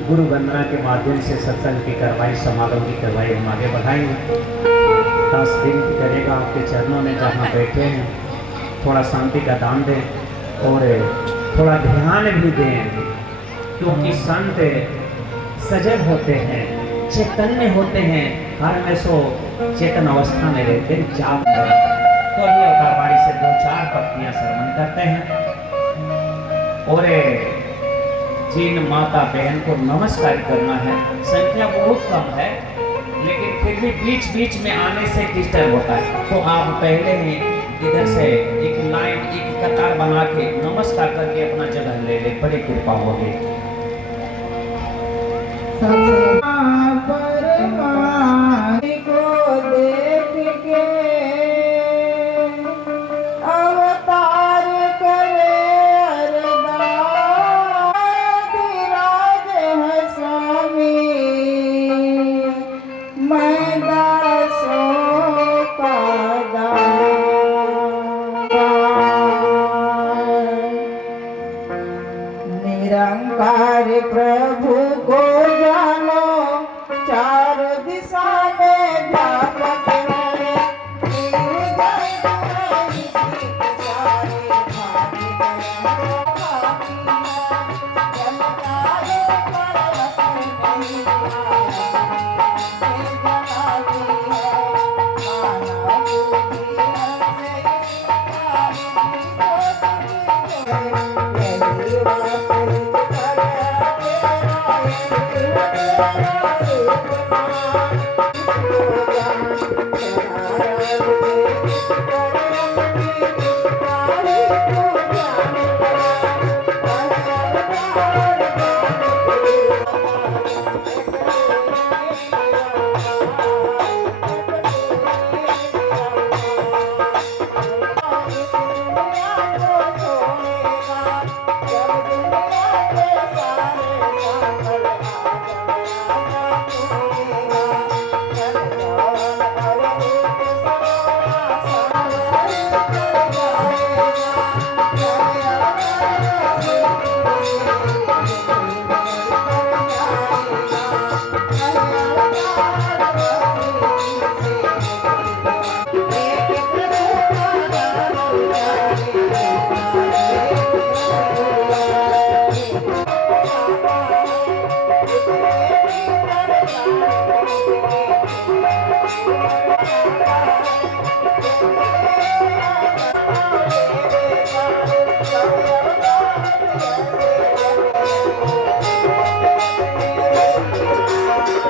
गुरु वंदना के माध्यम से सत्संग की करवाई, समारोह की करवाई हम आगे बढ़ाएंगे। दास विनती करेगा आपके चरणों में जहाँ बैठे हैं थोड़ा शांति का दान दें और थोड़ा ध्यान भी दें, क्योंकि संत सजग होते हैं, चैतन्य होते हैं, हर में सो चेतन अवस्था में रहते हैं, जाग में। तो ये अवतारवाणी से 2-4 पत्तियां श्रवण करते हैं और जिन माता बहन को नमस्कार करना है, संख्या बहुत कम है लेकिन फिर भी बीच बीच में आने से डिस्टर्ब होता है, तो आप पहले ही इधर से एक लाइन, एक कतार बना के नमस्कार करके अपना जगह ले ले, बड़ी कृपा होगी। निरंकार प्रभु को जानो, चार दिशा में व्यापक है।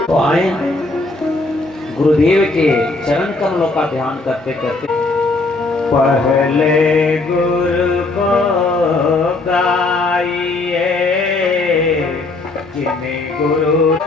तो आए गुरुदेव के चरण कमलों का ध्यान करते करते, पहले गुरु को गाइए जिन्हें गुरु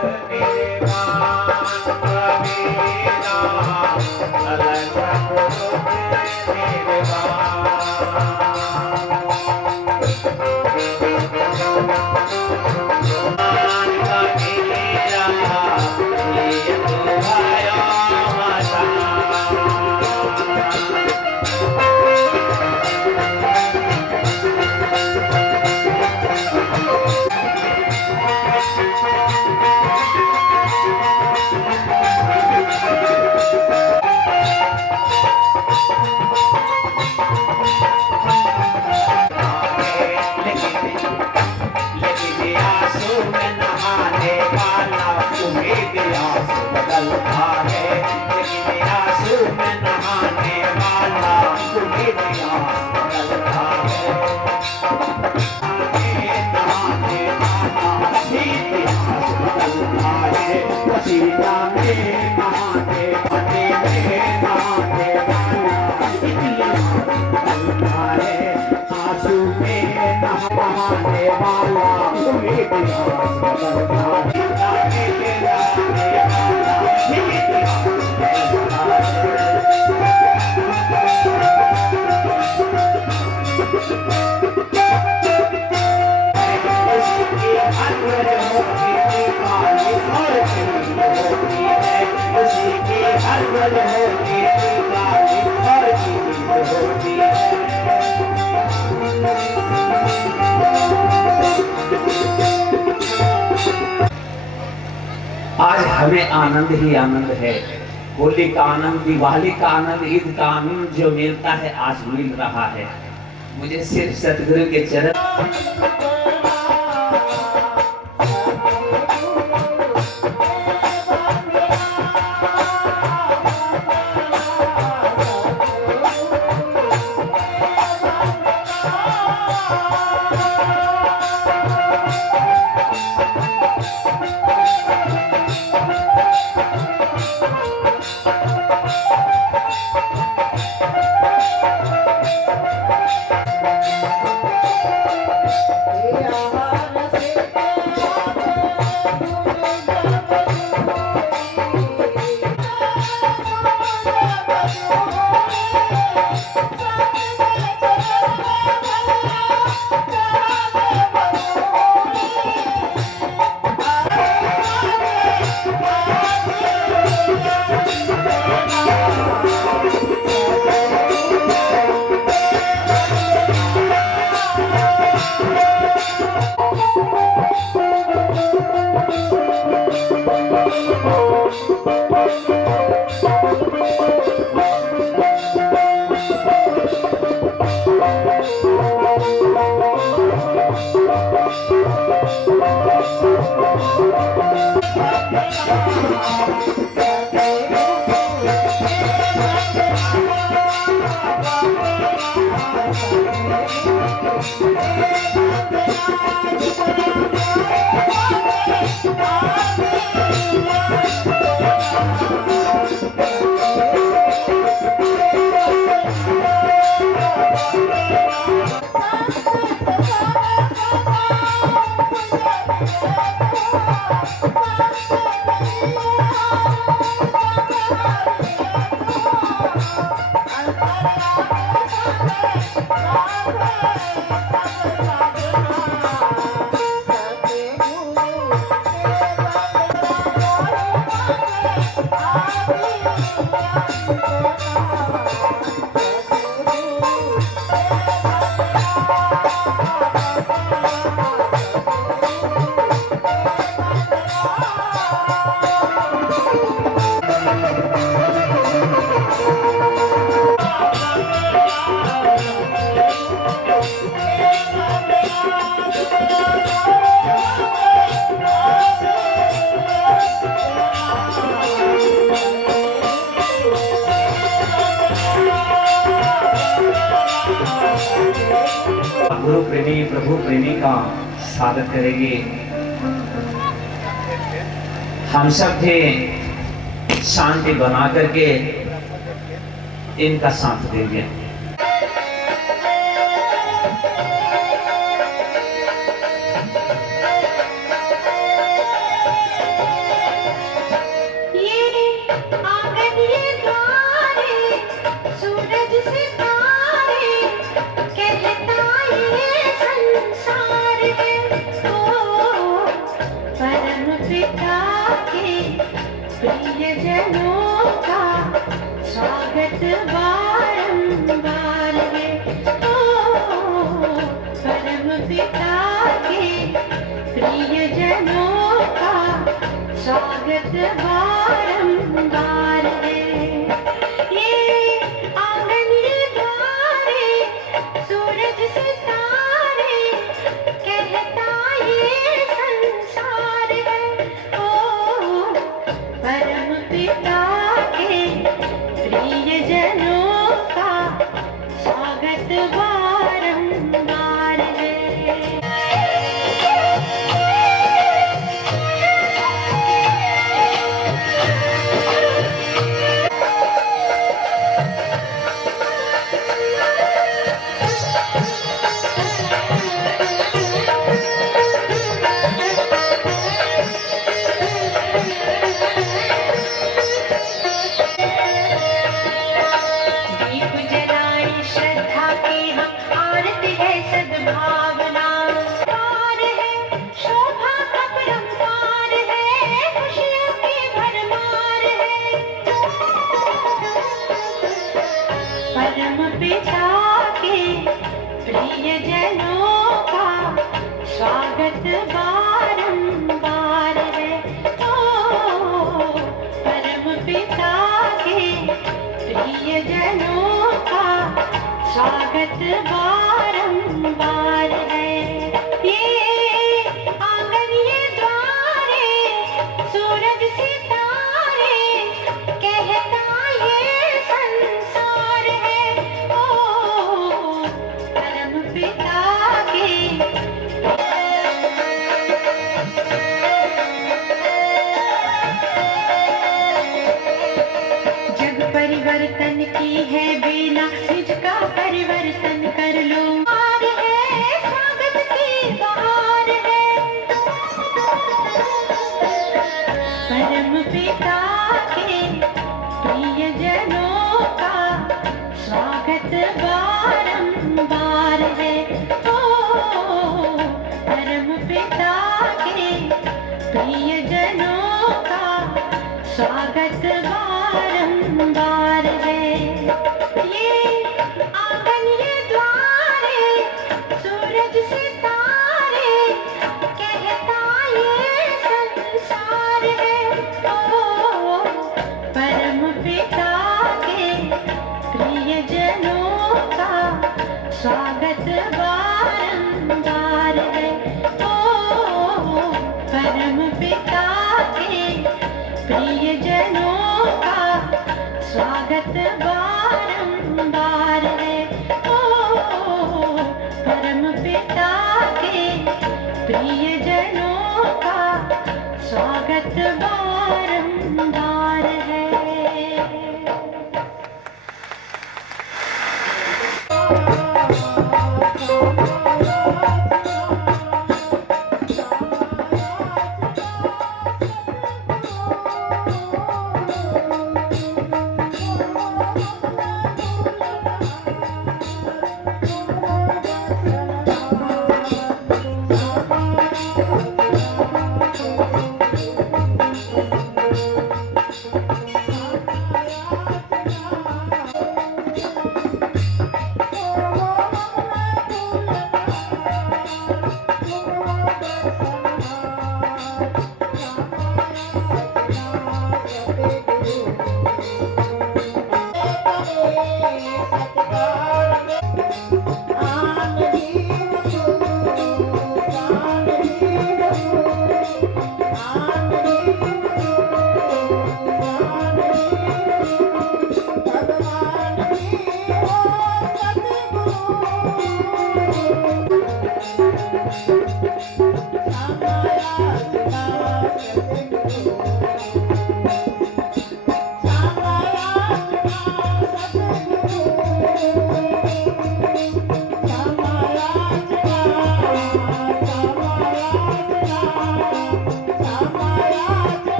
हमें आनंद ही आनंद है। होली का आनंद, दिवाली का आनंद, ईद का आनंद जो मिलता है आज मिल रहा है। मुझे सिर्फ सतगुरु के चरण गुरु प्रेमी प्रभु प्रेमी का स्वागत करेंगे। हम सब थे शांति बना करके इनका साथ देंगे। प्रियजनों का स्वागत बारंबार है। ओ परम पिता के प्रियजनों का स्वागत बारंबार है। ये आंगन ये द्वारे सूरज सितारे कहता ये संसार है। ओ परम पिता के प्रियजनों का स्वागत बारंबार है। पिता के प्रियजनों का स्वागत बारंबार है। ओ परम पिता के प्रियजनों का स्वागत बारंबार है। ये आंगन ये द्वारे सूरज सितारे कहता ये संसार है। ओ परम पिता के प्रियजनों का स्वागत बारंबार है। ओ परम पिता के प्रियजनों का स्वागत बारंबार है। ओ परम पिता के प्रियजनों का स्वागत बारंबार है।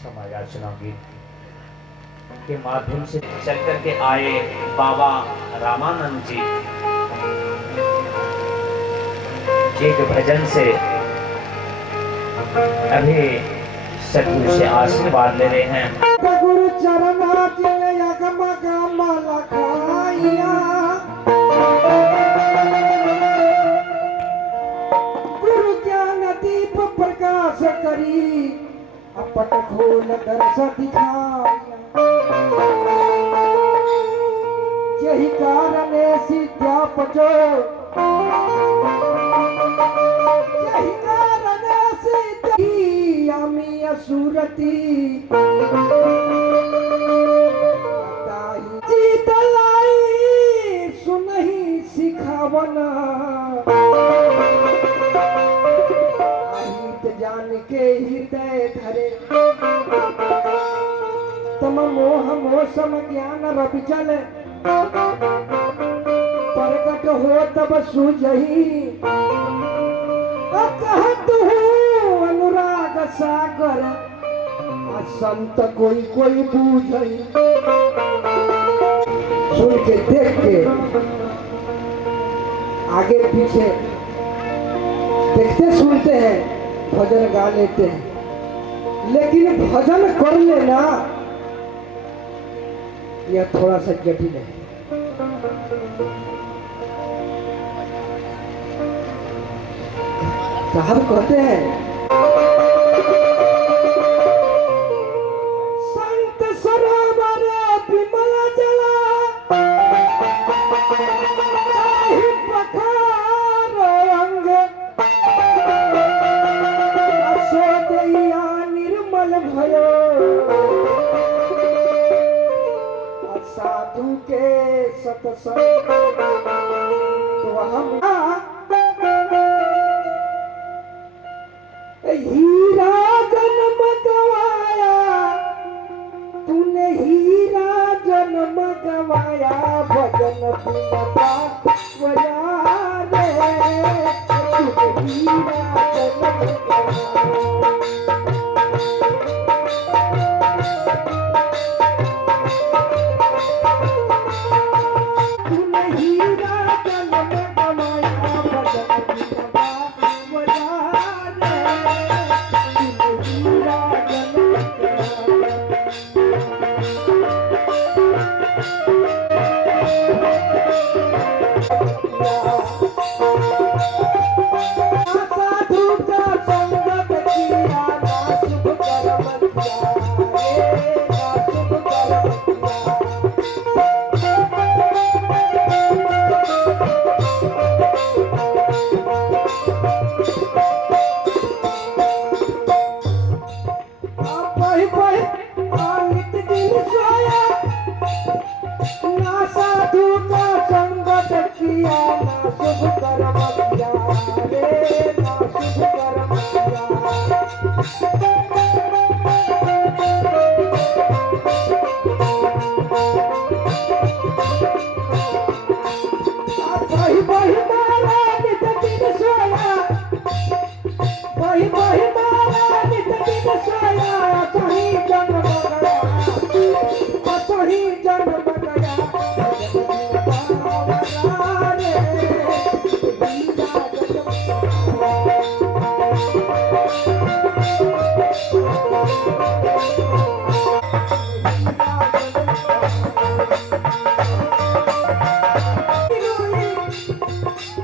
समायाचना गीत के माध्यम से चल करके आए बाबा रामानंद जी एक भजन से अभी सतगुरु से आशीर्वाद ले रहे हैं। गुरु चरणा जिने यगम गम लखाइया, गुरु ज्ञान दीप प्रकाश करी अपट खोल दर्श दिखाया। यही कारण सिद्ध्या पचो, यही कारण सिद्धि आमी असुरती जीतलाई सुनहि सिखावना। जान के हृदय धरे तम मोह मोसम ज्ञान रवि चल प्रकट हो तब सुजही। कहत हूँ अनुराग सागर संत कोई कोई बूझई। सुन के देख के आगे पीछे देखते सुनते हैं, भजन गा लेते हैं, लेकिन भजन कर लेना यह थोड़ा सा जटिल है। साहब कहते हैं संत सरोवर विमल जला साधु के सत्संग तो हम हीरा जन्म गवाया, तूने हीरा जन्म गवाया, भजन बिना बजा रे, तूने हीरा जन्म गवाया। तूने हीरा जन्म गवाया, भजन बिना बजा रे, तूने हीरा जन्म साधु का संगत किया, ना शुभ कर्म किया रे, ना शुभ कर्म किया। बही बही नित दिन सोया, ना साधु का संगत किया, ना शुभ कर्म किया रे, ना शुभ कर्म किया। बही बही मारा नित दिन सोया, बही बही मारा नित दिन सोया, सही जन्म गया, सही जन्म गया, रे हीरा जन्म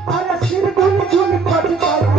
अरे सिर धुन धुन पटकाया,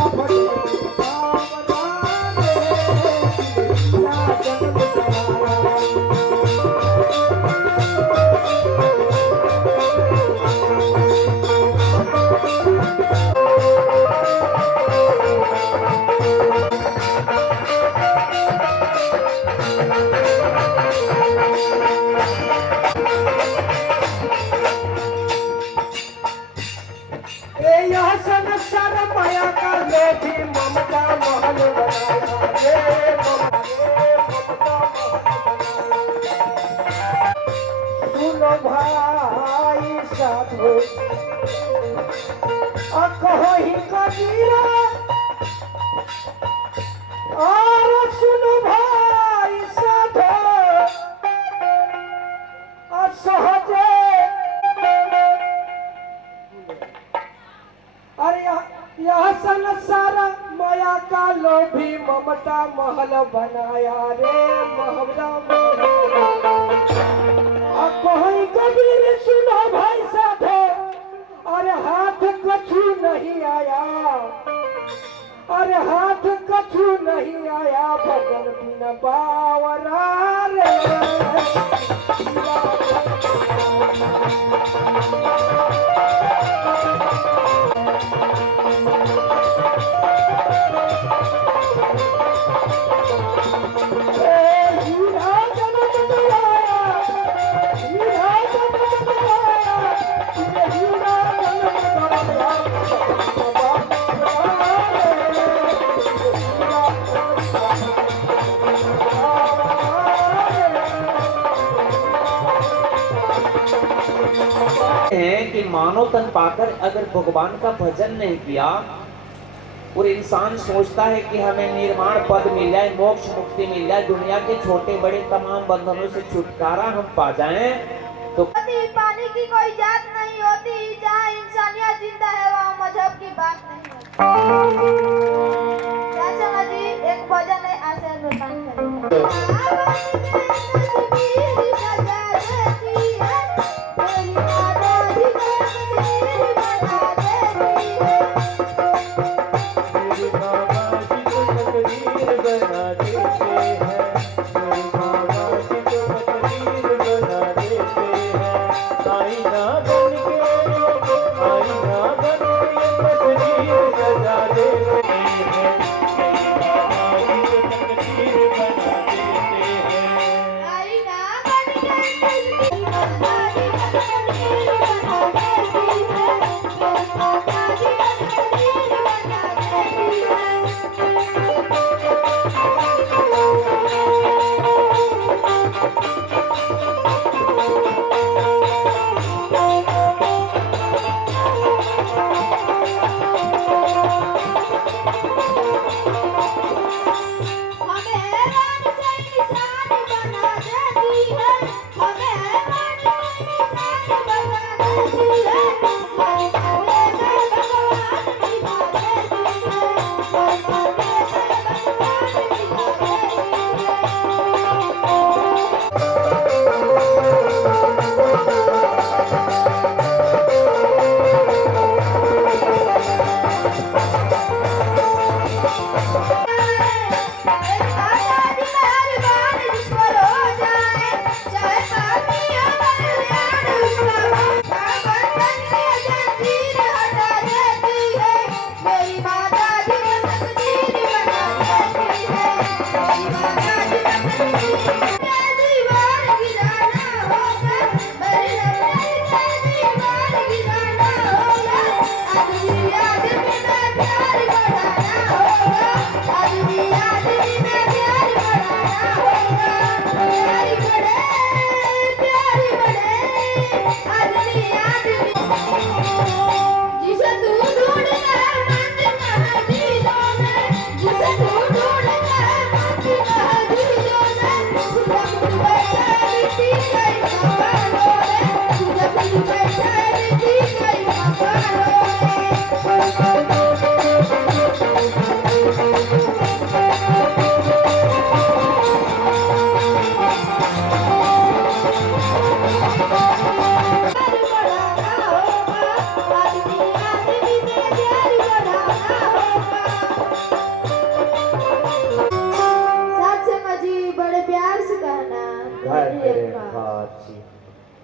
यह संसार माया का लोभी ममता महल बनाया रे, ममता सुनो भाई साधु कहो ही कबीरा, और सुनो भाई साधु सहजे, अरे यह संसार माया का लोभी ममता महल बनाया रे, महला कोई कबीर सुनो भाई साधो, अरे हाथ कछु नहीं आया, अरे हाथ कछु नहीं आया, भजन बिना बावरा रे। है कि मानव तन पाकर अगर भगवान का भजन नहीं किया और इंसान सोचता है कि हमें निर्माण पद मिल जाए, मोक्ष मुक्ति मिल जाए, दुनिया के छोटे बड़े तमाम बंधनों से छुटकारा हम पा जाएं, तो पानी की कोई जात नहीं होती, जहाँ इंसानियत जिंदा है वहाँ मजहब की बात नहीं होती। चाचा जी एक भजन है, आशा अनुदान Bye.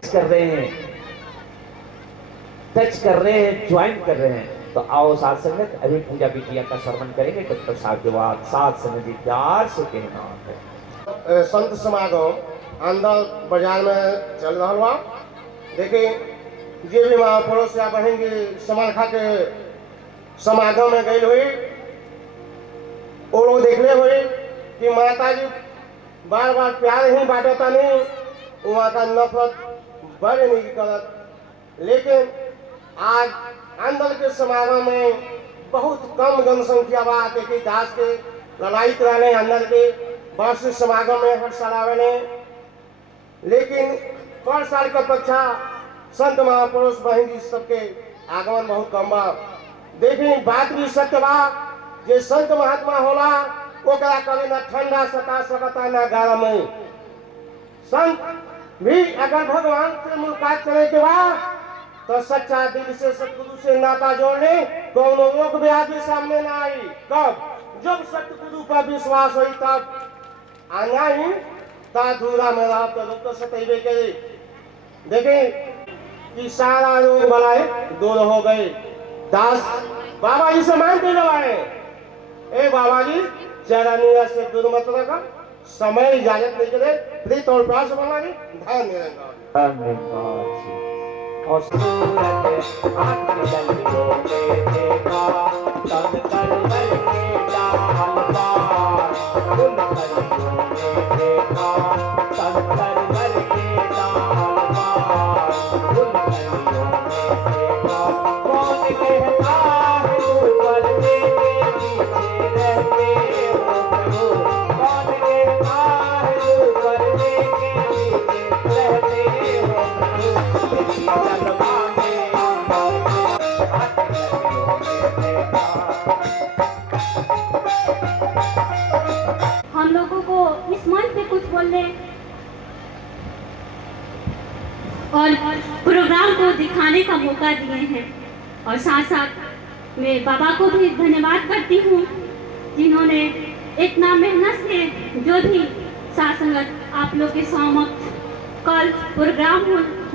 कर रहे हैं, टच कर रहे हैं, ज्वाइन कर रहे हैं। तो आओ साथ संगत अभी पूजा विधिया का श्रवण करेंगे। तब तक साथ जवाब साथ संगत प्यार से कहना है। संत समागम अंदर बाजार में चल रहा हुआ। देखिए जे भी महापुरुष या बहन की समाखा के समागम में गई हुई, वो लोग देखने हुए कि माता जी बार बार प्यार ही बांटता नहीं, वहाँ का नफरत बढ़ नहीं करत। लेकिन आज अंदर के समागम में बहुत कम जनसंख्या बा। देखिए दास के लड़ाई कराने अंदर के वार्षिक समागम में हर साल आवे, लेकिन हर साल की अपेक्षा संत महापुरुष बहन जी सबके आगमन बहुत कम बा। देखिए बात भी सत्य बा, जे संत महात्मा होला ओकरा कभी ना ठंडा सता सकता ना गरम। संत भी अगर भगवान से मुलाकात करे के बाद तो सच्चा दिल से सतगुरु से नाता जोड़ने दोनों लोग व्याधि सामने ना आई। कब? जब सतगुरु पर विश्वास हुई तब आना ही धूरा में रहा तो सतैबे करे। देखें कि सारा रोग बलाए दूर हो गए। दास बाबा जी से मानते दवाए, ए बाबा जी चरणिया से दूर मत रखा, समय इजाजत नहीं करे, प्रीत और प्यार से बोला ध्यान निरंकार। और सूरत आँख डलियों में देखा, तन तलवर के डाल पार। फूल कलियों में देखा, तन तलवर के डाल पार। फूल कलियों में देखा, कौन कहता है ऊपर के पीछे रहते हो प्रभु। कौन कहता है ऊपर के पीछे रहते हो प्रभु। हम लोगों को इस मंच पे कुछ बोलने और प्रोग्राम को दिखाने का मौका दिए हैं, और साथ साथ मैं बाबा को भी धन्यवाद करती हूँ जिन्होंने इतना मेहनत से जो भी साथ संगत आप लोग के समक्ष कल प्रोग्राम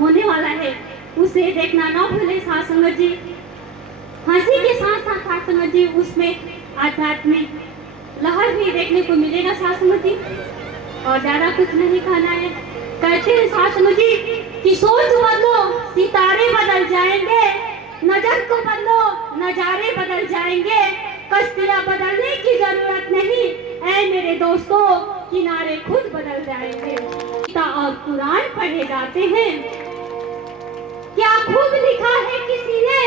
होने वाला है उसे देखना ना भूले साथ संगत जी। हंसी के साथ साथ संगत जी उसमें आध्यात्मिक लहर भी देखने को मिलेगा साथ संगत जी। और ज़्यादा कुछ नहीं कहना है, कहते हैं साथ संगत जी कि सोच बदलो सितारे बदल जाएंगे, नजर को बदलो नजारे बदल जाएंगे, कश्तियाँ बदलने की जरूरत नहीं ऐ मेरे दोस्तों, किनारे खुद बदल जाएंगे। गीता और कुरान पढ़े जाते हैं, क्या खूब लिखा है किसी ने,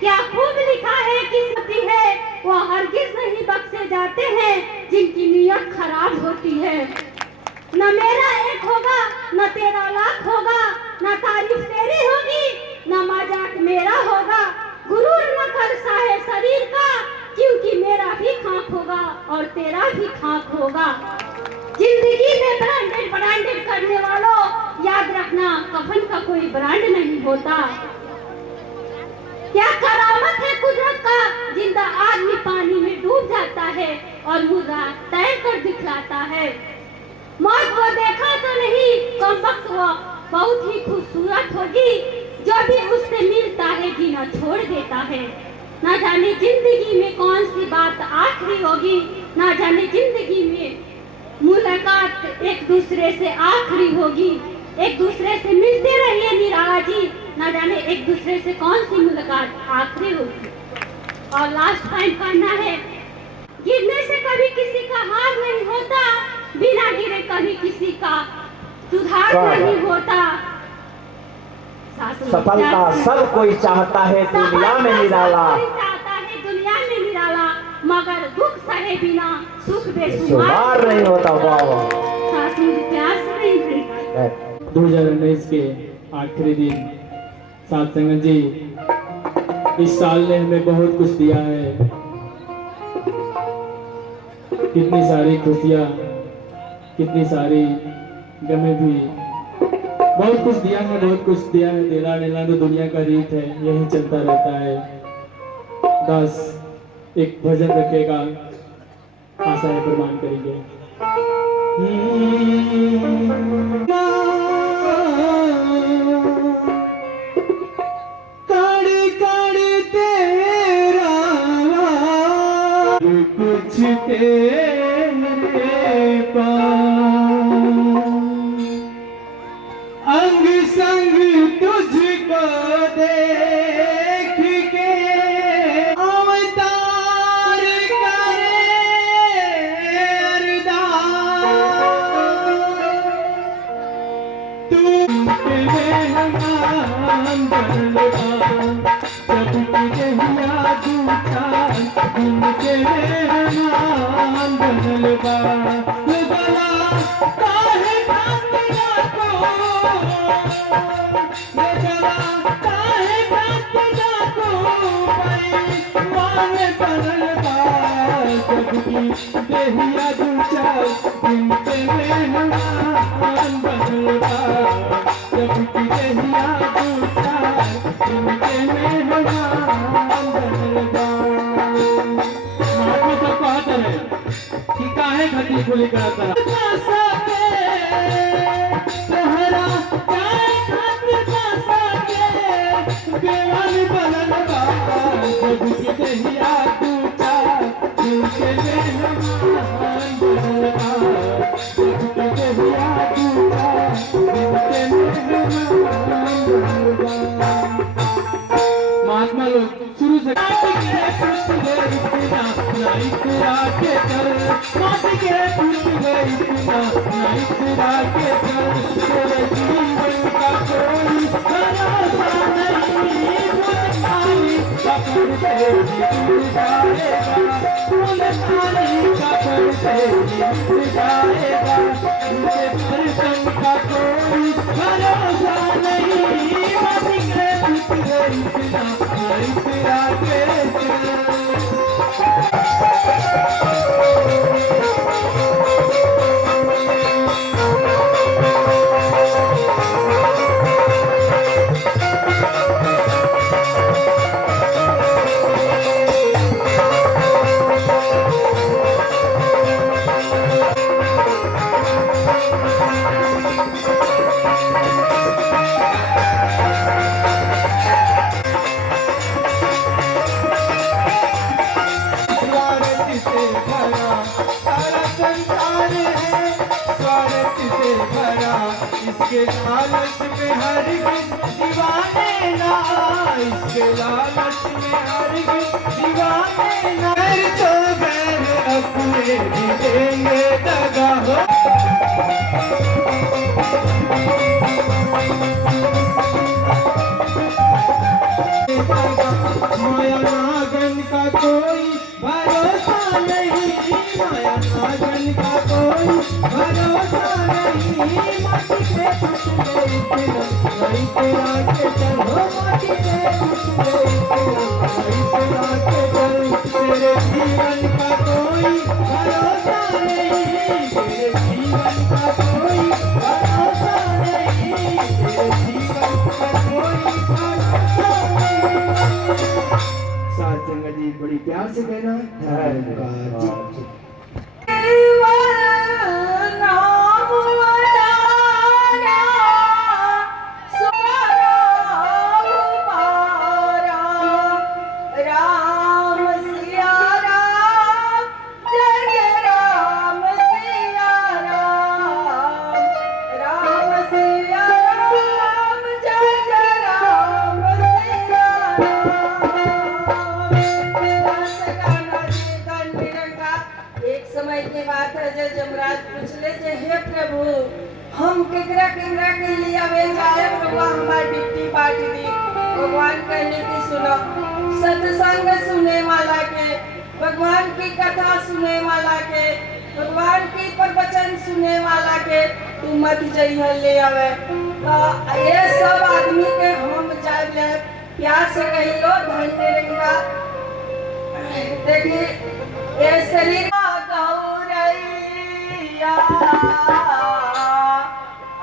क्या खूब लिखा है किसी है, वो हरगिज नहीं बख्शे जाते हैं जिनकी नीयत खराब होती है। न मेरा एक होगा न तेरा लाख होगा, न तारीफ तेरी होगी न और तेरा भी खाक होगा। जिंदगी में ब्रांडेड ब्रांडेड करने वालों, याद रखना कफन का कोई ब्रांड नहीं होता। क्या करामत है कुदरत का, जिंदा आदमी पानी में डूब जाता है और मुर्दा तैर कर दिखलाता है। मौत को देखा तो नहीं, कमबख्त वो बहुत ही खूबसूरत होगी, जो भी उससे मिलता है जीना छोड़ देता है। ना जाने जिंदगी में कौन सी बात आखिरी होगी, ना जाने जिंदगी में मुलाकात एक दूसरे से आखिरी होगी। एक दूसरे से मिलते रहिए निराला जी, ना जाने एक दूसरे से कौन सी मुलाकात आखिरी होगी। और लास्ट टाइम करना है, गिरने से कभी किसी का हार नहीं होता, बिना गिरे कभी किसी का सुधार नहीं होता। सफलता सब कोई चाहता है दुनिया में निराला, चाहता है दुनिया में निराला, मगर दुख सहे बिना सुख बेशुमार शुमार नहीं होता। वाह वाह। सास मुझे प्यार से नहीं भूलता। 2019 के आखिरी दिन साथ संगत जी, इस साल ने हमें बहुत कुछ दिया है। कितनी सारी खुशियाँ, कितनी सारी गमें भी, बहुत कुछ दिया है, बहुत कुछ दिया है। देना लेना तो दुनिया का रीत है, यही चलता रहता है। बस एक भजन रखेगा, आशा है प्रमाण करेंगे। कड़ी कड़ी तेरा कुछ तेरे पास, अंग संग तुझको देख के अवतार करे अरदास। तू मेहमान बनवा, जब तुझे याद उठा, उनके मेहमान बनवा। गला काहे कातिया को, गला काहे कातिया को, मान बनवा। जब तुझे याद उठा, उनके मेहमान बनवा। जब तुझे याद उठा, उनके मेहमान बनवा। महात्मा सब कहते हैं कि काहे खटी खुली करता तोहरा काहे खातिर बेवान बनल बा। जब तुझे याद उठा, उनके मेहमान बनवा। जब तुझे याद उठा, उनके मेहमान बनवा। महात्मा लोग शुरू से के कर, माट के पूछ गई इतना, इतना के कर। तेरे जीवन का कोई भरोसा नहीं, पानी का करते जीत जाएगा, पानी का करते जीत जाएगा। तुझे दर्शन का कोई भरोसा नहीं, माट के पूछ गई इतना, इतना के कर। इसके लालच में हरगिज़ दीवाने ना, इसके लालच में हरगिज़ दीवाने ना। तो गैर अपने भी देंगे दगा हो। माया नागन का कोई भरोसा नहीं, माया नागन का कोई भरोसा नहीं। माटी से कुछ नहीं तेरा के चलो, माटी से कुछ नहीं तेरा के चलो। तेरे जीवन का कोई प्यार से कहना धन्यवाद जी। एक समय के बात है जब जमराज पूछले जे हे प्रभु हम केकरा केकरा के लिए वे जाए प्रभु हमार ड्यूटी बांट दी। भगवान कहने की सुनो सत्संग सुने वाला के, भगवान की कथा सुने वाला के, भगवान की प्रवचन सुने वाला के तू मत जइह ले आवे। ये सब आदमी के हम जाए प्यार से कही लो धन्य रंगा। देखिए ये शरीर गौरैया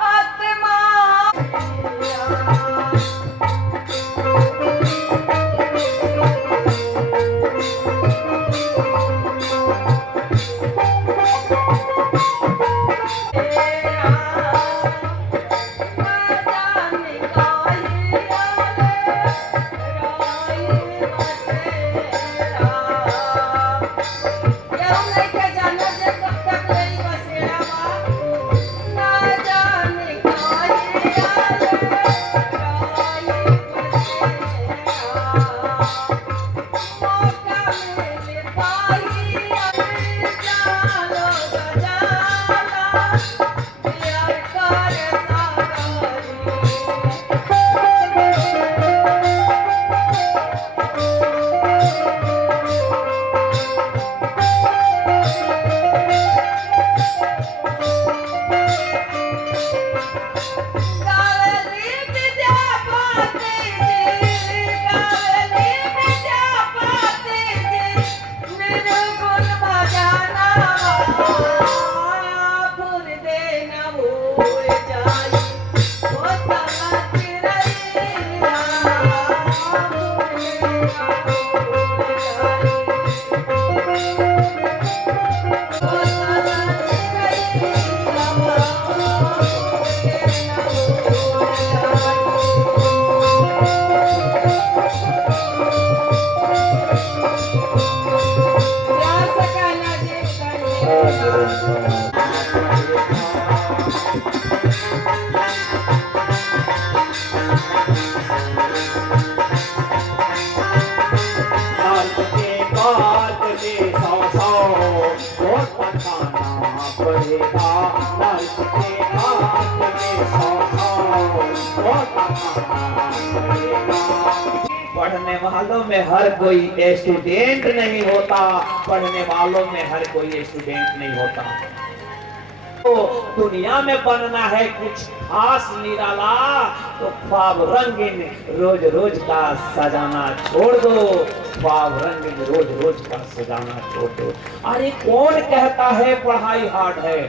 आत्मा पढ़ने वालों में हर कोई स्टूडेंट नहीं होता, पढ़ने वालों में हर कोई स्टूडेंट नहीं होता। तो दुनिया में बनना है कुछ खास निराला तो ख्वाब रंगीन रोज रोज का सजाना छोड़ दो, ख्वाब रंगीन रोज रोज का सजाना छोड़ दो। अरे कौन कहता है पढ़ाई हार्ड है?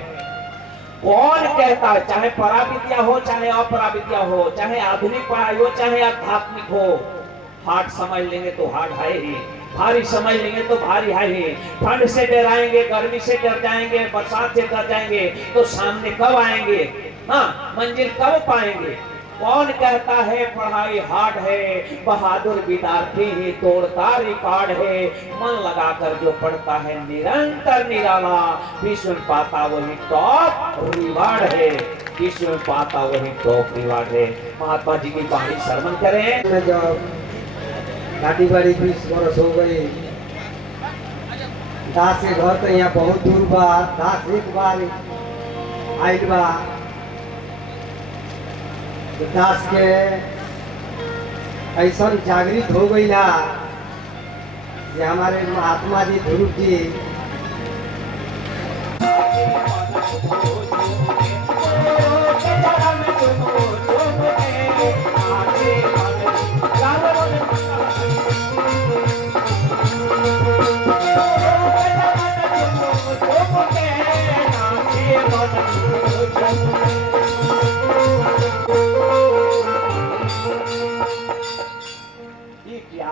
कौन कहता है? चाहे पराविद्या हो चाहे अपराविद्या हो, चाहे आधुनिक पढ़ाई हो चाहे आध्यात्मिक हो, हार्ड समझ लेंगे तो हार्ड है ही, भारी समझ लेंगे तो भारी है ही। ठंड से डराएंगे, गर्मी से डर जाएंगे, बरसात से डर जाएंगे तो सामने कब आएंगे? हाँ, मंजिल कब पाएंगे? कौन कहता है पढ़ाई हार्ड है? बहादुर विद्यार्थी ही तोड़ता रिकॉर्ड है। मन लगाकर जो पढ़ता है निरंतर निराला, विश्व में पाता वही टॉप रिवार्ड है, विश्व में पाता वही टॉप रिवार्ड है। महात्मा जी की वाणी श्रवण करें। मैं जब गाड़ी बाड़ी 20 बरस हो गई, दास के घर तो यहाँ बहुत दूर बा, दास एक बार आइल बा, दास के ऐसा जागृत हो गई ना कि हमारे महात्मा जी ध्रुव जी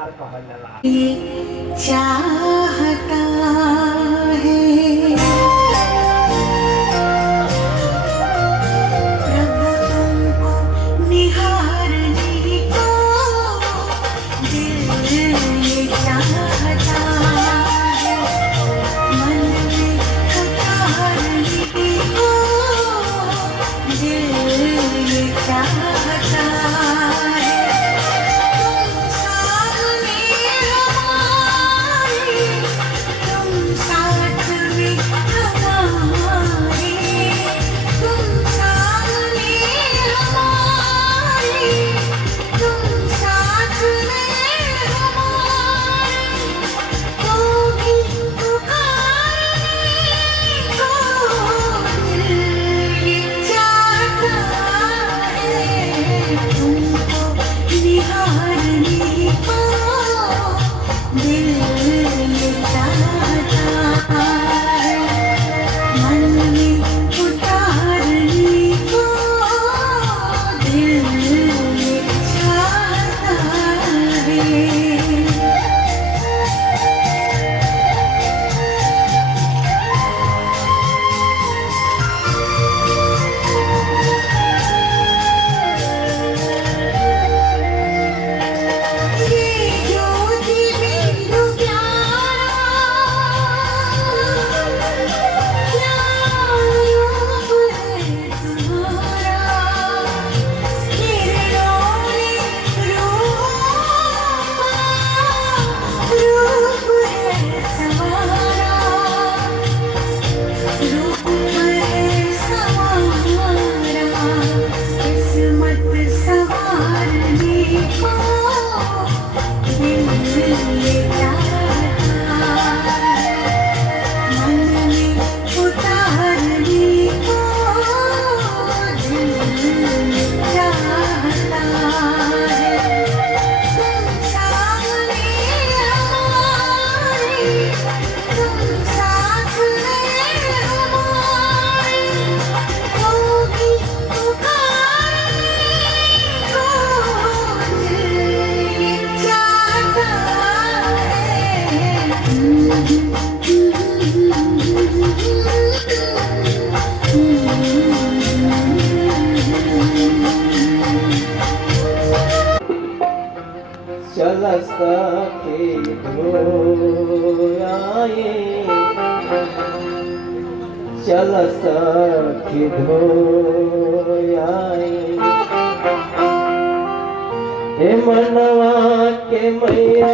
प्यार कहल जाला। चाहता है प्रभु तुमको निहारने को दिल ये चाहता है, मन में पुकारने को दिल ये चाहता है। तुम साथ में हमारे, तुम साथ में हमारे, तुम साथ में हमारे, तुम साथ में हमारे, तो भी पुकारने को दिल ये चाहता है, तुमको निहारने को दिल ये चाहता है, मन में उतारने को दिल ये चाहता है। ये ज्योति बिंदु प्यारा, क्या रूप है तुम्हारा, निर्लोली रूप है सवारा, रूप है सवारा, किस्मत संवारने को दिल ये चाहता है, मन में उतारने को दिल चाहता है। तुम सामने हमारे, तुम साथ में हमारे, तो भी पुकारने को दिल ये चाहता चल सके धोयाए, चल सके धोयाए, हे मनवा के मैया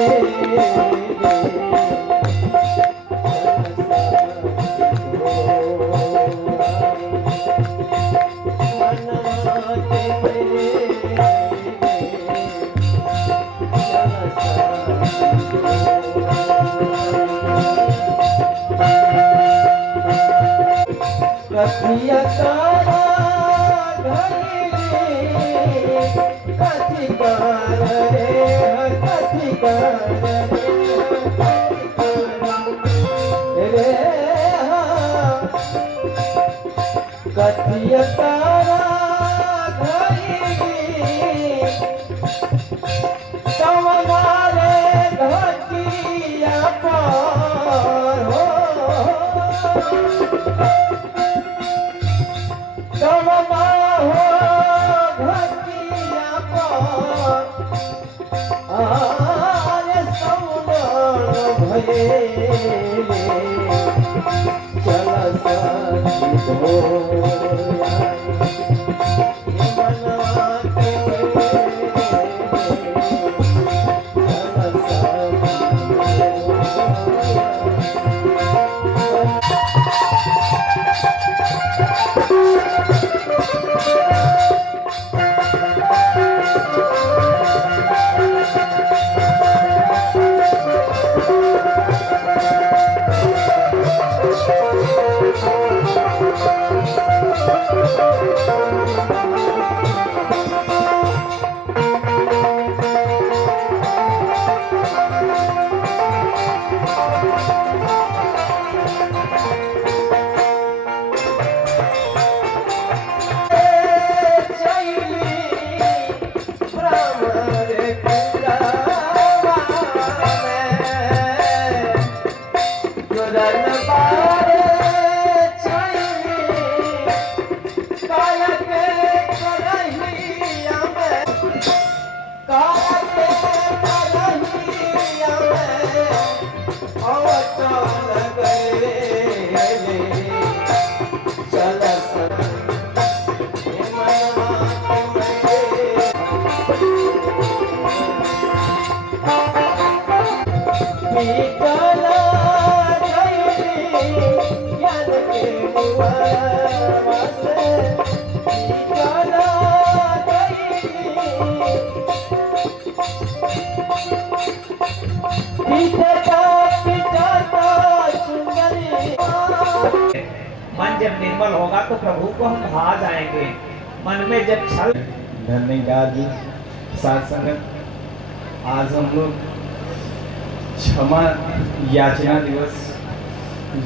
कथिया तारा घड़ी कथि कर रे, कथि कर रे कथिया तारा घड़ी कवनारे घटिया पर हो, कवना हो घटिया पर आरे सौमन भये, चल सखी धोया मनवा के चल सखी चला गईली ज्ञान के निवास चला मन जब निर्मल होगा तो प्रभु को हम भा जाएंगे। मन में जब छल धन्यवाद जी। साथ संगत, आज हम लोग क्षमा याचना दिवस,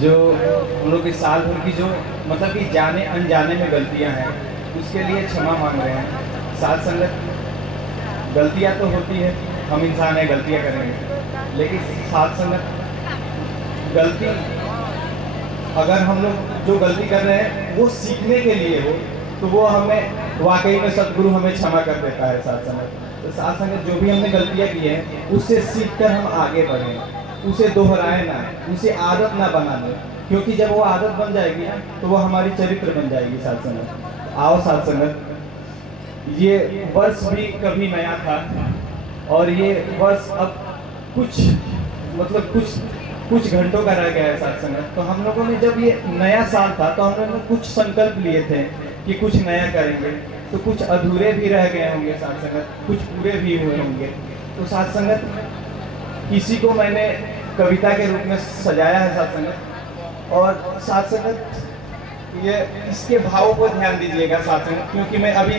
जो हम लोग इस साल भर की जो मतलब कि जाने अनजाने में गलतियां हैं, उसके लिए क्षमा मांग रहे हैं। साथ संगत, गलतियां तो होती है, हम इंसान है, गलतियां करेंगे, लेकिन साथ संगत गलती, अगर हम लोग जो गलती कर रहे हैं वो सीखने के लिए हो, तो वो हमें वाकई में सदगुरु हमें क्षमा कर देता है। साथ संगत, तो साथ संगत जो भी हमने गलतियां की हैं उससे सीखकर हम आगे बढ़ें, उसे दोहराए ना, उसे आदत ना बना लें, क्योंकि जब वो आदत बन जाएगी ना तो वो हमारी चरित्र बन जाएगी। साथ संगत, आओ साथ संगत, ये वर्ष भी कभी नया था और ये वर्ष अब कुछ घंटों का रह गया है। साथ संगत, तो हम लोगों ने जब ये नया साल था तो हम लोगों ने कुछ संकल्प लिए थे कि कुछ नया करेंगे, तो कुछ अधूरे भी रह गए होंगे। साथ संगत, कुछ पूरे भी हुए होंगे। तो साथ संगत, किसी को मैंने कविता के रूप में सजाया है। साथ संगत, और साथ संगत ये इसके भाव को ध्यान दीजिएगा। साथ संगत, क्योंकि मैं अभी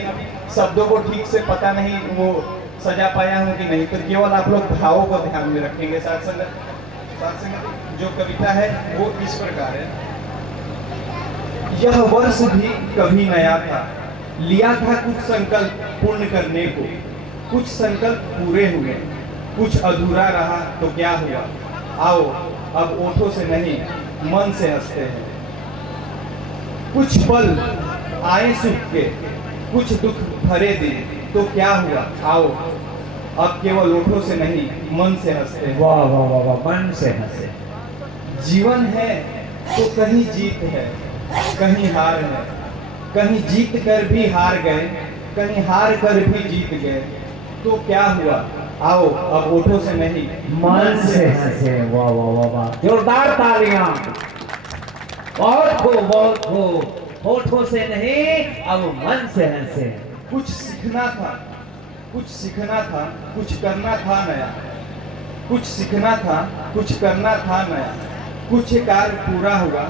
शब्दों को ठीक से पता नहीं वो सजा पाया हूँ कि नहीं, तो केवल आप लोग भावों को ध्यान में रखेंगे। साथ संगत, जो कविता है वो इस प्रकार है। यह वर्ष भी कभी नया था, लिया था कुछ संकल्प पूर्ण करने को, कुछ संकल्प पूरे हुए, कुछ अधूरा रहा तो क्या हुआ, आओ अब ओठों से नहीं मन से हंसते हैं। कुछ पल आए सुख के, कुछ दुख भरे दिन तो क्या हुआ, आओ अब केवल ओठों से नहीं मन से हंसते हैं। वाह वाह वाह वाह, मन से हंसे। जीवन है तो कहीं जीत है, कहीं हार है, कहीं जीत कर भी हार गए, कहीं हार कर भी जीत गए, तो क्या हुआ, आओ अब ओठों से नहीं मन से हंसे। वाह वाह वाह वाह, जोरदार तालियां। बहुत खूब, होठों से नहीं अब मन से हंसे। कुछ सीखना था, कुछ सीखना था, कुछ करना था नया, कुछ सीखना था, कुछ करना था नया, कुछ कार्य पूरा हुआ,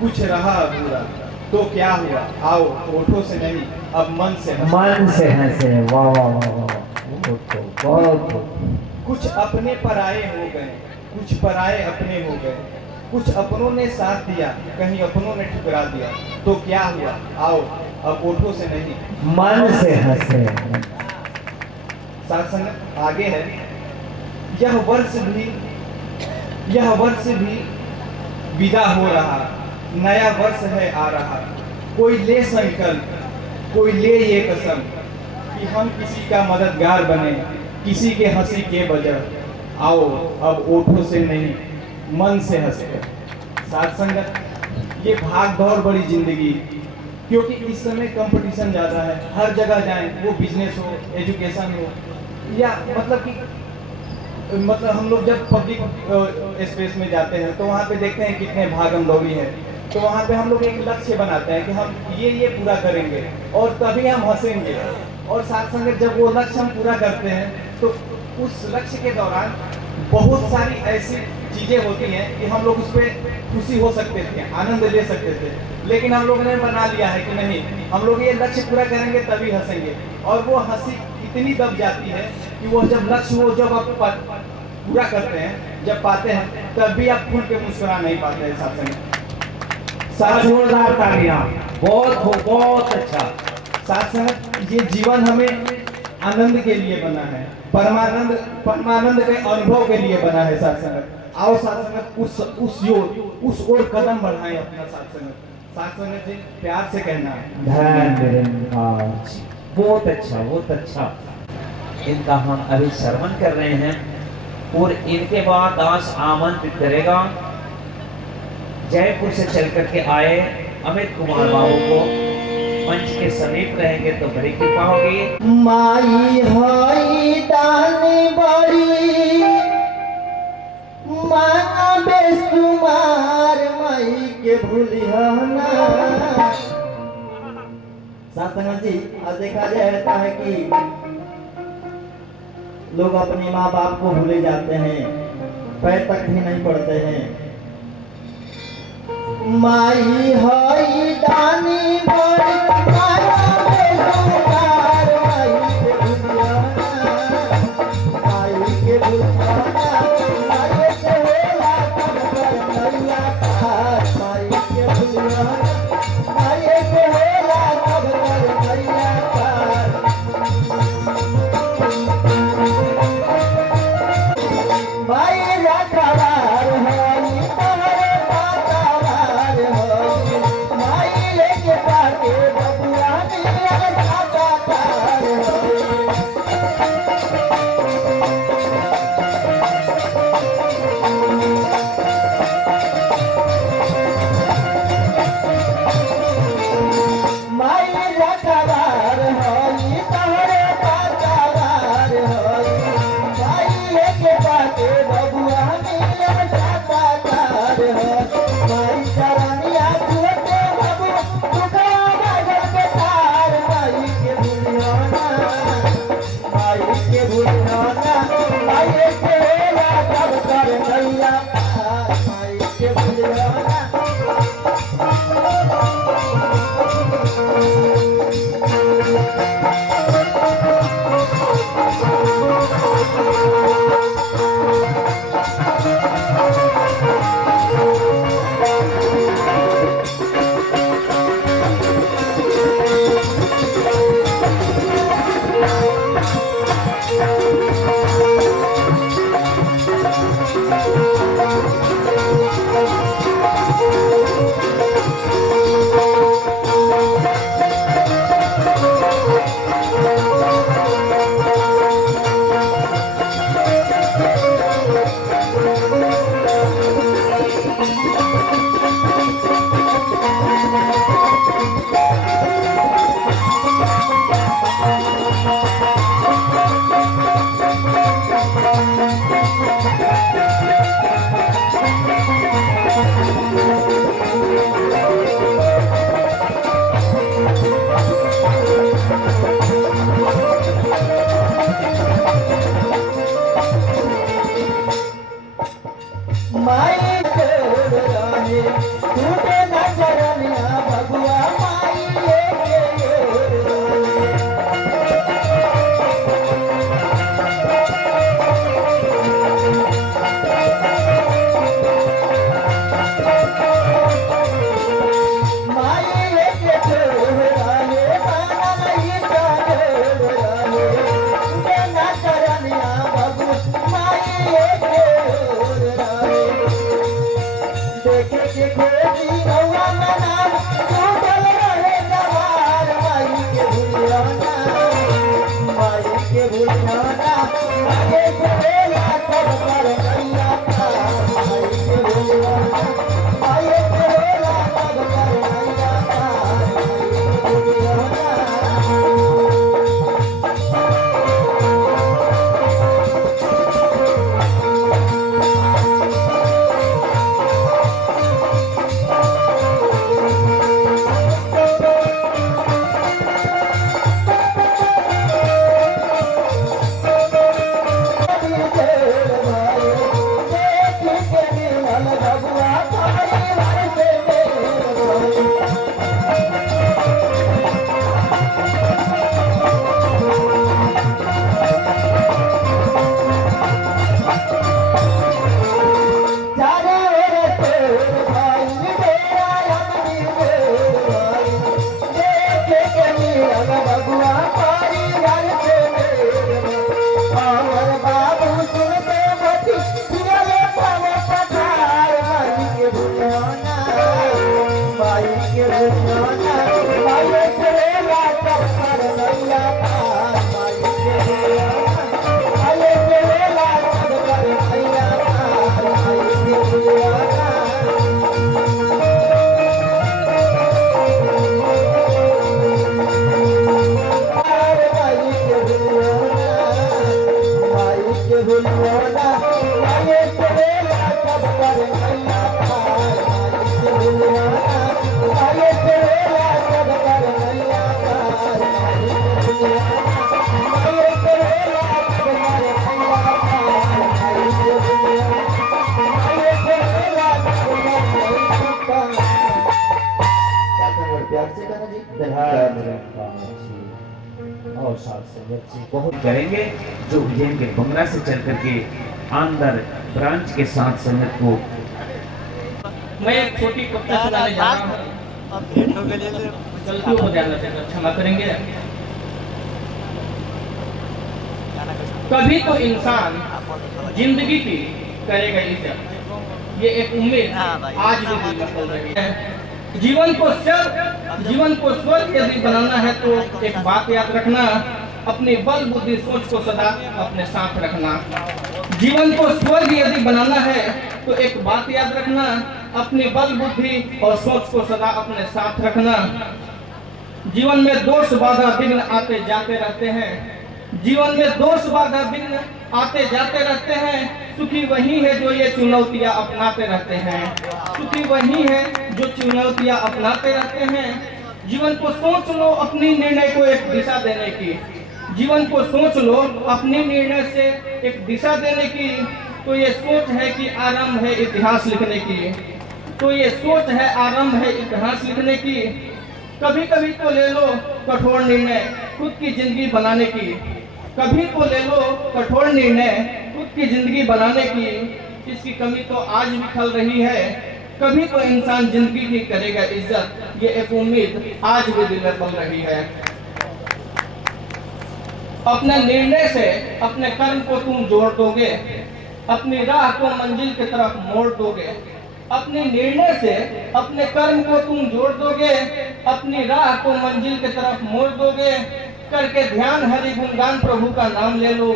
कुछ रहा अधूरा, तो क्या हुआ, आओ होठों से नहीं अब मन से हंसे। मन से हंसे। वाह वाह वाह वाह, बहुत कुछ अपने पराये हो गए, कुछ पराये अपने हो गए, कुछ अपनों ने साथ दिया, कहीं अपनों ने ठुकरा दिया, तो क्या हुआ, आओ अब ओठों से नहीं मन से हंसे। साथ संगत, आगे है, यह वर्ष भी विदा हो रहा, नया वर्ष है आ रहा, कोई ले संकल्प, कोई ले ये कसम कि हम किसी का मददगार बने, किसी के हंसी के बजर, आओ अब ओठों से नहीं मन से हंसते। साथ संगत, ये भाग दौड़ बड़ी जिंदगी, क्योंकि इस समय कंपटीशन ज़्यादा है, हर जगह जाएं, वो बिजनेस हो, एजुकेशन हो, या मतलब हम लोग जब पब्लिक स्पेस में जाते हैं तो वहाँ पे देखते हैं कितने भागम दौड़ी है, तो वहाँ पे हम लोग एक लक्ष्य बनाते हैं कि हम ये पूरा करेंगे और तभी हम हंसेंगे। और साथ संगत, जब वो लक्ष्य हम पूरा करते हैं तो उस लक्ष्य के दौरान बहुत सारी ऐसी चीज़ें होती हैं कि हम लोग उस पर खुशी हो सकते थे, आनंद ले सकते थे, लेकिन हम लोगों ने बना लिया है कि नहीं, हम लोग ये लक्ष्य पूरा करेंगे तभी हंसेंगे, और वो हंसी इतनी दब जाती है कि वो जब लक्ष्य वो जब आप पूरा करते हैं, जब पाते हैं, तब भी आप खुल के मुस्कुरा नहीं पाते हैं। साथ संगत, जोरदार तालियां। बहुत अच्छा। साथ संगत, ये जीवन हमें आनंद के लिए बना है, परमानंद के अनुभव के लिए बना है। साथ संगत, आओ साथ संगत उस ओर कदम बढ़ाएं अपना। साथ संगत जी, प्यार से कहना है धन्यवाद। बहुत अच्छा। इनका हम अभी श्रवण कर रहे हैं और इनके बाद दास आमंत्रित करेगा जयपुर से चल करके आए अमित कुमार बाबू को, मंच के समीप रहेंगे तो बड़ी कृपा होगी। माई हई दानी बड़ी कि लोग अपने माँ बाप को भूले जाते हैं, पैर तक भी नहीं पड़ते हैं। माई हई दानी बड़ी माया में सुधार, माई के भुलियाना, माई के होला कब कर नैया पार, माई के भुलियाना, माई के होला कब कर नैया पार। माई रखवार होई तोहरे पातावार होई, माई लेके पाके बबुआ निया साकार होई। माई रखवार होई तोहरे पातावार होई, माई लेके पाके बबुआ निया साकार होई। माई चरनिया छूटे बबु दुखड़ा बाजार के तार, माई के भुलियाना, माई के भुलियाना, माई के होला कब कर नैया पार, माई के भुलियाना। माई तोर रहे टूटे न चरनिया बबुआ, माई लेके गोर रहे। माई लेके गोर रहे, माना नहीं का गोर रहे, टूटे न चरनिया बबुआ, माई लेके गोर रहे। देखे के खोजी रउआ मना टूटल रहे दवार, माई के भुलियाना, माई के भुलियाना, माई के होला कब कर नैया पार, माई के भुलियाना, माई के होला कब कर नैया पार, माई के भुलियाना। Yeah. और संगत जी बहुत करेंगे जो उज्जैन के बंगला से चल करके अंदर ब्रांच के साथ संगत को मैं एक छोटी कविता सुनाने जा रहा हूँ। गलतियों को ध्यान रखिएगा, क्षमा करेंगे। कभी तो इंसान जिंदगी की करेगा इज्जत, ये एक उम्मीद आज भी दिल में पल रही है। जीवन को स्वर्ग यदि बनाना है तो एक बात याद रखना, अपनी बल बुद्धि सोच को सदा अपने साथ रखना। जीवन को स्वर्ग यदि बनाना है तो एक बात याद रखना, अपनी बल बुद्धि और सोच को सदा अपने साथ रखना। जीवन में दोष बाधा विघ्न आते जाते रहते हैं, जीवन में दोष बाधा विघ्न आते जाते रहते हैं। सुखी वही है जो ये चुनौतियां अपनाते रहते हैं, सुखी वही है जो चुनौतियां अपनाते रहते हैं। जीवन को सोच लो अपनी निर्णय को एक दिशा देने की, जीवन को सोच लो अपनी निर्णय से एक दिशा देने की। तो ये सोच है कि आरंभ है इतिहास लिखने की, तो ये सोच है आरंभ है इतिहास लिखने की। कभी कभी तो ले लो कठोर निर्णय खुद की जिंदगी बनाने की, कभी तो ले लो कठोर निर्णय खुद की जिंदगी बनाने की। इसकी कमी तो आज भी खल रही है, कभी तो इंसान जिंदगी की करेगा इज्जत, ये एक उम्मीद आज भी दिल में पल रही है। अपने निर्णय से अपने कर्म को तुम जोड़ दोगे, अपनी राह को मंजिल की तरफ मोड़ दोगे। अपने निर्णय से अपने कर्म को तुम जोड़ दोगे, अपनी राह को मंजिल की तरफ मोड़ दोगे। करके ध्यान हरि गुणगान प्रभु का नाम ले लो,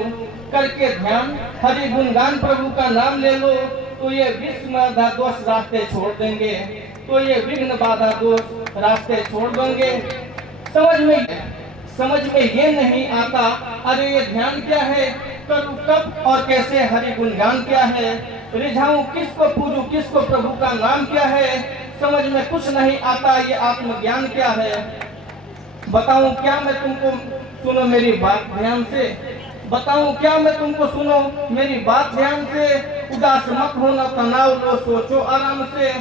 करके ध्यान हरि गुणगान प्रभु का नाम ले लो। तो ये विघ्न बाधा दोष रास्ते छोड़ देंगे, तो ये विघ्न बाधा दोष रास्ते छोड़ देंगे। समझ में ये नहीं आता, अरे ये ध्यान क्या है, करूं कब और कैसे, हरि गुणगान क्या है, रिझाऊं किसको पूजूं किसको, प्रभु का नाम क्या है। समझ में कुछ नहीं आता, ये आत्मज्ञान क्या है। बताऊं क्या मैं तुमको, सुनो मेरी बात ध्यान से, बताऊं क्या मैं तुमको, सुनो मेरी बात ध्यान से। उदास मत होना, तनाव लो, सोचो आराम से।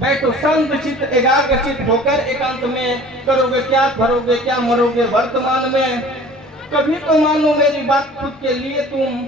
बैठो शांत चित्त एकाग्र चित्त होकर एकांत में, करोगे क्या भरोगे क्या मरोगे वर्तमान में। कभी तो मानो मेरी बात खुद के लिए तुम।